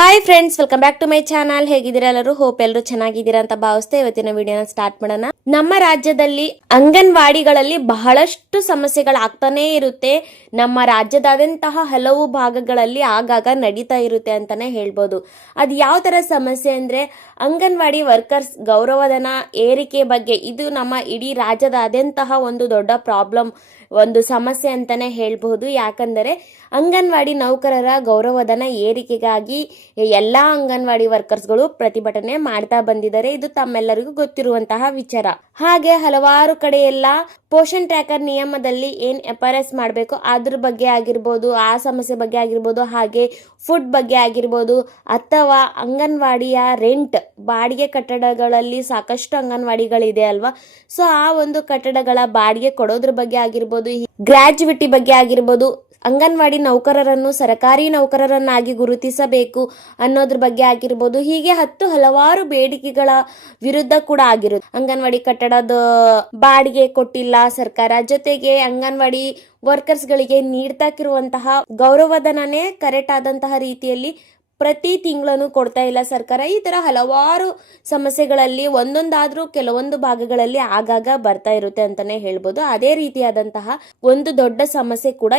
Hi friends, welcome back to my channel. ಹೇಗಿದ್ದೀರಾ ಎಲ್ಲರೂ? Hope ಎಲ್ಲರೂ ಚೆನ್ನಾಗಿದ್ದೀರಾ ಅಂತ ಭಾವಿಸ್ತಾ ಇವತ್ತಿನ ವಿಡಿಯೋನ ಸ್ಟಾರ್ಟ್ ಮಾಡೋಣ. ನಮ್ಮ ರಾಜ್ಯದಲ್ಲಿ ಅಂಗನವಾಡಿಗಳಲ್ಲಿ ಬಹಳಷ್ಟು ಸಮಸ್ಯೆಗಳಾಗ್ತಾನೆ ಇರುತ್ತೆ. ನಮ್ಮ ರಾಜ್ಯದಾದಂತಹ ಹಲವು ಭಾಗಗಳಲ್ಲಿ ಆಗಾಗ ನಡೀತಾ ಇರುತ್ತೆ ಅಂತಾನೆ ಹೇಳ್ಬೋದು. ಅದು ಯಾವ ತರ ಸಮಸ್ಯೆ ಅಂದ್ರೆ ಅಂಗನವಾಡಿ ವರ್ಕರ್ಸ್ ಗೌರವಧನ ಏರಿಕೆ ಬಗ್ಗೆ. ಇದು ನಮ್ಮ ಇಡೀ ರಾಜ್ಯದಾದ್ಯಂತಹ ಒಂದು ದೊಡ್ಡ ಪ್ರಾಬ್ಲಮ್, ಒಂದು ಸಮಸ್ಯೆ ಅಂತಾನೆ ಹೇಳ್ಬಹುದು. ಯಾಕಂದರೆ ಅಂಗನವಾಡಿ ನೌಕರರ ಗೌರವಧನ ಏರಿಕೆಗಾಗಿ ಎಲ್ಲಾ ಅಂಗನವಾಡಿ ವರ್ಕರ್ಸ್ಗಳು ಪ್ರತಿಭಟನೆ ಮಾಡ್ತಾ ಬಂದಿದ್ದಾರೆ. ಇದು ತಮ್ಮೆಲ್ಲರಿಗೂ ಗೊತ್ತಿರುವಂತಹ ವಿಚಾರ. ಹಾಗೆ ಹಲವಾರು ಕಡೆ ಎಲ್ಲ ಪೋಷನ್ ಟ್ರ್ಯಾಕರ್ ನಿಯಮದಲ್ಲಿ ಏನ್ FRS ಮಾಡಬೇಕು ಅದ್ರ ಬಗ್ಗೆ ಆಗಿರ್ಬೋದು, ಆ ಸಮಸ್ಯೆ ಬಗ್ಗೆ ಆಗಿರ್ಬೋದು, ಹಾಗೆ ಫುಡ್ ಬಗ್ಗೆ ಆಗಿರ್ಬೋದು, ಅಥವಾ ಅಂಗನವಾಡಿಯ ರೆಂಟ್, ಬಾಡಿಗೆ ಕಟ್ಟಡಗಳಲ್ಲಿ ಸಾಕಷ್ಟು ಅಂಗನವಾಡಿಗಳಿದೆ ಅಲ್ವಾ. ಸೊ ಆ ಒಂದು ಕಟ್ಟಡಗಳ ಬಾಡಿಗೆ ಕೊಡೋದ್ರ ಬಗ್ಗೆ ಆಗಿರ್ಬೋದು, ಗ್ರಾಜ್ಯುವಿಟಿ ಬಗ್ಗೆ ಆಗಿರ್ಬೋದು, ಅಂಗನವಾಡಿ ನೌಕರರನ್ನು ಸರ್ಕಾರಿ ನೌಕರರನ್ನಾಗಿ ಗುರುತಿಸಬೇಕು ಅನ್ನೋದ್ರ ಬಗ್ಗೆ ಆಗಿರ್ಬೋದು. ಹೀಗೆ ಹಲವಾರು ಬೇಡಿಕೆಗಳ ವಿರುದ್ಧ ಕೂಡ ಆಗಿರುತ್ತೆ. ಅಂಗನವಾಡಿ ಕಟ್ಟಡದ ಬಾಡಿಗೆ ಕೊಟ್ಟಿಲ್ಲ ಸರ್ಕಾರ, ಜೊತೆಗೆ ಅಂಗನವಾಡಿ ವರ್ಕರ್ಸ್ ಗಳಿಗೆ ನೀಡ್ತಾಕಿರುವಂತಹ ಗೌರವಧನನೇ ಕರೆಕ್ಟ್ ಆದಂತಹ ರೀತಿಯಲ್ಲಿ ಪ್ರತಿ ತಿಂಗಳನ್ನು ಕೊಡ್ತಾ ಇಲ್ಲ ಸರ್ಕಾರ. ಈ ತರ ಹಲವಾರು ಸಮಸ್ಯೆಗಳಲ್ಲಿ ಒಂದೊಂದಾದ್ರೂ ಕೆಲವೊಂದು ಭಾಗಗಳಲ್ಲಿ ಆಗಾಗ ಬರ್ತಾ ಇರುತ್ತೆ ಅಂತಾನೆ ಹೇಳ್ಬೋದು. ಅದೇ ರೀತಿಯಾದಂತಹ ಒಂದು ದೊಡ್ಡ ಸಮಸ್ಯೆ ಕೂಡ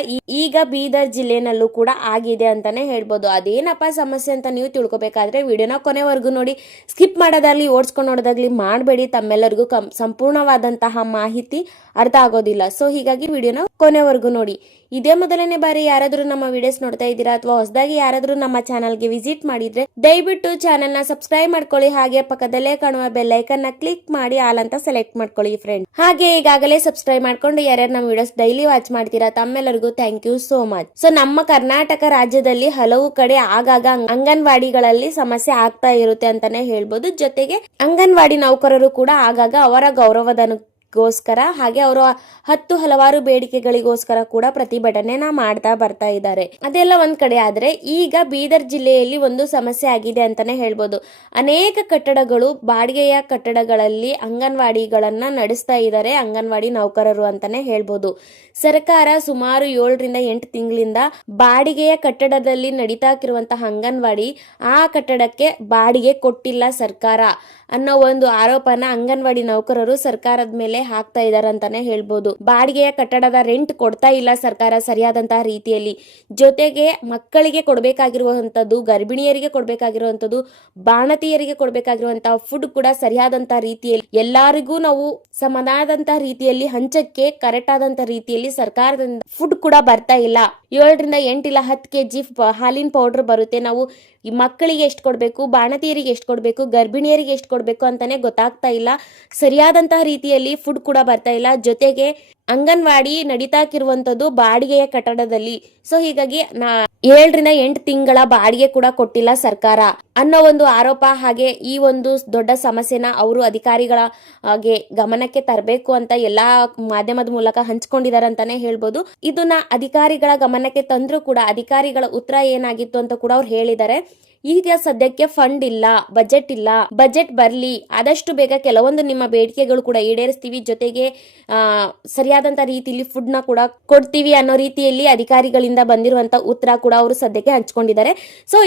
ಈಗ ಬೀದರ್ ಜಿಲ್ಲೆನಲ್ಲೂ ಕೂಡ ಆಗಿದೆ ಅಂತಾನೆ ಹೇಳ್ಬೋದು. ಅದೇನಪ್ಪ ಸಮಸ್ಯೆ ಅಂತ ನೀವು ತಿಳ್ಕೊಬೇಕಾದ್ರೆ ವಿಡಿಯೋನ ಕೊನೆವರೆಗೂ ನೋಡಿ. ಸ್ಕಿಪ್ ಮಾಡೋದಾಗ್ಲಿ ಓಡಿಸ್ಕೊಂಡು ನೋಡೋದಾಗ್ಲಿ ಮಾಡಬೇಡಿ. ತಮ್ಮೆಲ್ಲರಿಗೂ ಸಂಪೂರ್ಣವಾದಂತಹ ಮಾಹಿತಿ ಅರ್ಥ ಆಗೋದಿಲ್ಲ. ಸೊ ಹೀಗಾಗಿ ವಿಡಿಯೋನ ಕೊನೆವರೆಗೂ ನೋಡಿ. ಇದೇ ಮೊದಲನೇ ಬಾರಿ ಯಾರಾದ್ರೂ ನಮ್ಮ ವಿಡಿಯೋಸ್ ನೋಡ್ತಾ ಇದ್ದೀರಾ ಅಥವಾ ಹೊಸದಾಗಿ ಯಾರಾದ್ರೂ ನಮ್ಮ ಚಾನಲ್ಗೆ ವಿಸಿಟ್ ಮಾಡಿದ್ರೆ ದಯವಿಟ್ಟು ಚಾನೆಲ್ ನ ಸಬ್ಸ್ಕ್ರೈಬ್ ಮಾಡ್ಕೊಳ್ಳಿ. ಹಾಗೆ ಪಕ್ಕದಲ್ಲೇ ಕಾಣುವ ಬೆಲ್ ಐಕನ್ ನ ಕ್ಲಿಕ್ ಮಾಡಿ ಆಲ್ ಅಂತ ಸೆಲೆಕ್ಟ್ ಮಾಡ್ಕೊಳ್ಳಿ ಫ್ರೆಂಡ್. ಹಾಗೆ ಈಗಾಗಲೇ ಸಬ್ಸ್ಕ್ರೈಬ್ ಮಾಡ್ಕೊಂಡು ಯಾರ್ಯಾರು ನಮ್ಮ ವಿಡಿಯೋಸ್ ಡೈಲಿ ವಾಚ್ ಮಾಡ್ತೀರಾ ತಮ್ಮೆಲ್ಲರಿಗೂ thank you so much. So ನಮ್ಮ ಕರ್ನಾಟಕ ರಾಜ್ಯದಲ್ಲಿ ಹಲವು ಕಡೆ ಆಗಾಗ ಅಂಗನವಾಡಿಗಳಲ್ಲಿ ಸಮಸ್ಯೆ ಆಗ್ತಾ ಇರುತ್ತೆ ಅಂತಾನೆ ಹೇಳ್ಬೋದು. ಜೊತೆಗೆ ಅಂಗನವಾಡಿ ನೌಕರರು ಕೂಡ ಆಗಾಗ ಅವರ ಗೌರವಧನ ಗೋಸ್ಕರ ಹಾಗೆ ಅವರು ಹಲವಾರು ಬೇಡಿಕೆಗಳಿಗೋಸ್ಕರ ಕೂಡ ಪ್ರತಿಭಟನೆನ ಮಾಡ್ತಾ ಬರ್ತಾ ಇದ್ದಾರೆ. ಅದೆಲ್ಲ ಒಂದ್ ಕಡೆ ಆದ್ರೆ ಈಗ ಬೀದರ್ ಜಿಲ್ಲೆಯಲ್ಲಿ ಒಂದು ಸಮಸ್ಯೆ ಆಗಿದೆ ಅಂತಾನೆ ಹೇಳ್ಬೋದು. ಅನೇಕ ಕಟ್ಟಡಗಳು ಬಾಡಿಗೆಯ ಕಟ್ಟಡಗಳಲ್ಲಿ ಅಂಗನವಾಡಿಗಳನ್ನ ನಡೆಸ್ತಾ ಇದ್ದಾರೆ ಅಂಗನವಾಡಿ ನೌಕರರು ಅಂತಾನೆ ಹೇಳ್ಬೋದು. ಸರ್ಕಾರ ಸುಮಾರು 7 ರಿಂದ 8 ತಿಂಗಳಿಂದ ಬಾಡಿಗೆಯ ಕಟ್ಟಡದಲ್ಲಿ ನಡೀತಾಕಿರುವಂತಹ ಅಂಗನವಾಡಿ ಆ ಕಟ್ಟಡಕ್ಕೆ ಬಾಡಿಗೆ ಕೊಟ್ಟಿಲ್ಲ ಸರ್ಕಾರ ಅನ್ನೋ ಒಂದು ಆರೋಪನ ಅಂಗನವಾಡಿ ನೌಕರರು ಸರ್ಕಾರದ ಮೇಲೆ ಹಾಕ್ತಾ ಇದಾರೆ ಅಂತಾನೆ ಹೇಳ್ಬೋದು. ಬಾಡಿಗೆಯ ಕಟ್ಟಡದ ರೆಂಟ್ ಕೊಡ್ತಾ ಇಲ್ಲ ಸರ್ಕಾರ ಸರಿಯಾದಂತಹ ರೀತಿಯಲ್ಲಿ. ಜೊತೆಗೆ ಮಕ್ಕಳಿಗೆ ಕೊಡಬೇಕಾಗಿರುವಂತದ್ದು, ಗರ್ಭಿಣಿಯರಿಗೆ ಕೊಡಬೇಕಾಗಿರುವಂತದ್ದು, ಬಾಣತಿಯರಿಗೆ ಕೊಡಬೇಕಾಗಿರುವಂತಹ ಫುಡ್ ಕೂಡ ಸರಿಯಾದಂತಹ ರೀತಿಯಲ್ಲಿ ಎಲ್ಲರಿಗೂ ನಾವು ಸಮಾನವಾದಂತಹ ರೀತಿಯಲ್ಲಿ ಹಂಚಕ್ಕೆ ಕರೆಕ್ಟ್ ಆದಂತಹ ರೀತಿಯಲ್ಲಿ ಸರ್ಕಾರದಿಂದ ಫುಡ್ ಕೂಡ ಬರ್ತಾ ಇಲ್ಲ. 7 ರಿಂದ 8 ಇಲ್ಲ 10 kg ಹಾಲಿನ ಪೌಡರ್ ಬರುತ್ತೆ. ನಾವು ಈ ಮಕ್ಕಳಿಗೆ ಎಷ್ಟು ಕೊಡಬೇಕು, ಬಾಣತಿಯರಿಗೆ ಎಷ್ಟು ಕೊಡಬೇಕು, ಗರ್ಭಿಣಿಯರಿಗೆ ಎಷ್ಟು ಕೊಡಬೇಕು ಅಂತಾನೆ ಗೊತ್ತಾಗ್ತಾ ಇಲ್ಲ. ಸರಿಯಾದಂತಹ ರೀತಿಯಲ್ಲಿ ಫುಡ್ ಕೂಡ ಬರ್ತಾ ಇಲ್ಲ. ಜೊತೆಗೆ ಅಂಗನವಾಡಿ ನಡೀತಾಕಿರುವಂತದ್ದು ಬಾಡಿಗೆಯ ಕಟ್ಟಡದಲ್ಲಿ. ಸೊ ಹೀಗಾಗಿ 7 ರಿಂದ 8 ತಿಂಗಳ ಬಾಡಿಗೆ ಕೂಡ ಕೊಟ್ಟಿಲ್ಲ ಸರ್ಕಾರ ಅನ್ನೋ ಒಂದು ಆರೋಪ. ಹಾಗೆ ಈ ಒಂದು ದೊಡ್ಡ ಸಮಸ್ಯೆನ ಅವರು ಅಧಿಕಾರಿಗಳ ಹಾಗೆ ಗಮನಕ್ಕೆ ತರಬೇಕು ಅಂತ ಎಲ್ಲಾ ಮಾಧ್ಯಮದ ಮೂಲಕ ಹಂಚ್ಕೊಂಡಿದ್ದಾರೆ ಅಂತಾನೆ ಹೇಳ್ಬೋದು. ಇದನ್ನ ಅಧಿಕಾರಿಗಳ ಗಮನಕ್ಕೆ ತಂದ್ರೂ ಕೂಡ ಅಧಿಕಾರಿಗಳ ಉತ್ತರ ಏನಾಗಿತ್ತು ಅಂತ ಕೂಡ ಅವ್ರು ಹೇಳಿದ್ದಾರೆ. ಈಗ ಸದ್ಯಕ್ಕೆ ಫಂಡ್ ಇಲ್ಲ, ಬಜೆಟ್ ಬರ್ಲಿ, ಆದಷ್ಟು ಬೇಗ ಕೆಲವೊಂದು ನಿಮ್ಮ ಬೇಡಿಕೆಗಳು ಕೂಡ ಈಡೇರಿಸ್ತೀವಿ, ಜೊತೆಗೆ ಸರಿಯಾದಂತ ರೀತಿಯಲ್ಲಿ ಫುಡ್ ನ ಕೂಡ ಕೊಡ್ತೀವಿ ಅನ್ನೋ ರೀತಿಯಲ್ಲಿ ಅಧಿಕಾರಿಗಳಿಂದ ಬಂದಿರುವಂತ ಉತ್ತರ ಕೂಡ ಅವರು ಸದ್ಯಕ್ಕೆ ಹಂಚ್ಕೊಂಡಿದ್ದಾರೆ. ಸೊ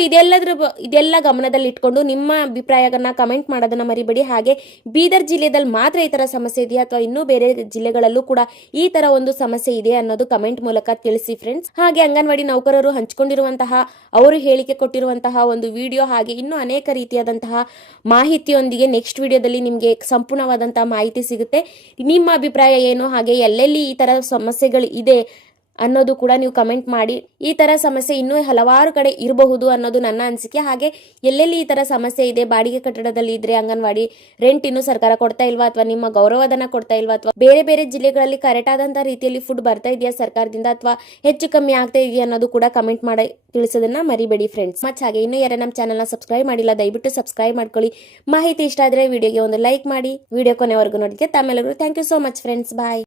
ಇದೆಲ್ಲ ಗಮನದಲ್ಲಿ ಇಟ್ಕೊಂಡು ನಿಮ್ಮ ಅಭಿಪ್ರಾಯಗಳನ್ನ ಕಮೆಂಟ್ ಮಾಡೋದನ್ನ ಮರಿಬೇಡಿ. ಹಾಗೆ ಬೀದರ್ ಜಿಲ್ಲೆಯಲ್ಲಿ ಮಾತ್ರ ಈ ತರ ಸಮಸ್ಯೆ ಇದೆಯಾ ಅಥವಾ ಇನ್ನೂ ಬೇರೆ ಜಿಲ್ಲೆಗಳಲ್ಲೂ ಕೂಡ ಈ ತರ ಒಂದು ಸಮಸ್ಯೆ ಇದೆ ಅನ್ನೋದು ಕಮೆಂಟ್ ಮೂಲಕ ತಿಳಿಸಿ ಫ್ರೆಂಡ್ಸ್. ಹಾಗೆ ಅಂಗನವಾಡಿ ನೌಕರರು ಹಂಚಿಕೊಂಡಿರುವಂತಹ, ಅವರು ಹೇಳಿಕೆ ಕೊಟ್ಟಿರುವಂತಹ ಒಂದು ವಿಡಿಯೋ ಹಾಗೆ ಇನ್ನೂ ಅನೇಕ ರೀತಿಯಾದಂತಹ ಮಾಹಿತಿಯೊಂದಿಗೆ ನೆಕ್ಸ್ಟ್ ವಿಡಿಯೋದಲ್ಲಿ ನಿಮಗೆ ಸಂಪೂರ್ಣವಾದಂತಹ ಮಾಹಿತಿ ಸಿಗುತ್ತೆ. ನಿಮ್ಮ ಅಭಿಪ್ರಾಯ ಏನು, ಹಾಗೆ ಎಲ್ಲೆಲ್ಲಿ ಈ ತರ ಸಮಸ್ಯೆಗಳು ಇದೆ ಅನ್ನೋದು ಕೂಡ ನೀವು ಕಮೆಂಟ್ ಮಾಡಿ. ಈ ತರ ಸಮಸ್ಯೆ ಇನ್ನೂ ಹಲವಾರು ಕಡೆ ಇರಬಹುದು ಅನ್ನೋದು ನನ್ನ ಅನಿಸಿಕೆ. ಹಾಗೆ ಎಲ್ಲೆಲ್ಲಿ ಈ ತರ ಸಮಸ್ಯೆ ಇದೆ, ಬಾಡಿಗೆ ಕಟ್ಟಡದಲ್ಲಿ ಇದ್ರೆ ಅಂಗನವಾಡಿ ರೆಂಟ್ ಇನ್ನೂ ಸರ್ಕಾರ ಕೊಡ್ತಾ ಇಲ್ವಾ, ಅಥವಾ ನಿಮ್ಮ ಗೌರವಧನ ಕೊಡ್ತಾ ಇಲ್ವಾ, ಅಥವಾ ಬೇರೆ ಬೇರೆ ಜಿಲ್ಲೆಗಳಲ್ಲಿ ಕರೆಕ್ಟ್ ಆದಂತಹ ರೀತಿಯಲ್ಲಿ ಫುಡ್ ಬರ್ತಾ ಇದೆಯಾ ಸರ್ಕಾರದಿಂದ, ಅಥವಾ ಹೆಚ್ಚು ಕಮ್ಮಿ ಆಗ್ತಾ ಇದೆಯಾ ಅನ್ನೋದು ಕೂಡ ಕಮೆಂಟ್ ಮಾಡಿ ತಿಳಿಸೋದನ್ನ ಮರಿಬೇಡಿ ಫ್ರೆಂಡ್ಸ್. ಹಾಗೆ ಇನ್ನೂ ಯಾರು ನಮ್ಮ ಚಾನಲ್ ನ ಸಬ್ಸ್ಕ್ರೈಬ್ ಮಾಡಿಲ್ಲ ದಯವಿಟ್ಟು ಸಬ್ಸ್ಕ್ರೈಬ್ ಮಾಡ್ಕೊಳ್ಳಿ. ಮಾಹಿತಿ ಇಷ್ಟ ಆದ್ರೆ ವಿಡಿಯೋಗೆ ಒಂದು ಲೈಕ್ ಮಾಡಿ. ವಿಡಿಯೋ ಕೊನೆವರೆಗೂ ನೋಡಿದ್ರೆ ತಮ್ಮೆಲ್ಲರಿಗೂ thank you so much friends. Bye.